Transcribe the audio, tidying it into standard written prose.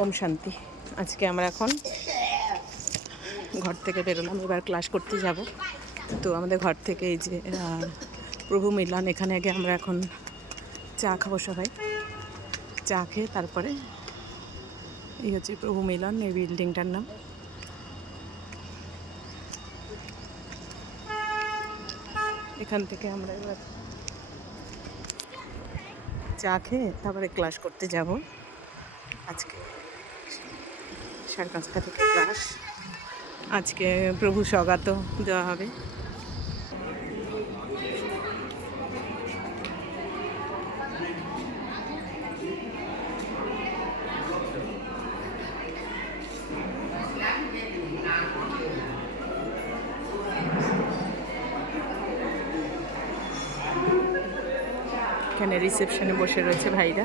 ওম শান্তি। আজকে আমরা এখন ঘর থেকে বেরোলাম, এবার ক্লাস করতে যাব। তো আমাদের ঘর থেকে এই যে প্রভু মিলন, এখানে আগে আমরা এখন চা খাবো সবাই। চা খেয়ে তারপরে এই হচ্ছে প্রভু মিলন, এই বিল্ডিংটার নাম। এখান থেকে আমরা এবার চা খেয়ে তারপরে ক্লাস করতে যাব। আজকে 5:30 থেকে ক্লাস। আজকে প্রভু সগাত দেওয়া হবে। এখানে রিসেপশনে বসে রয়েছে ভাইরা।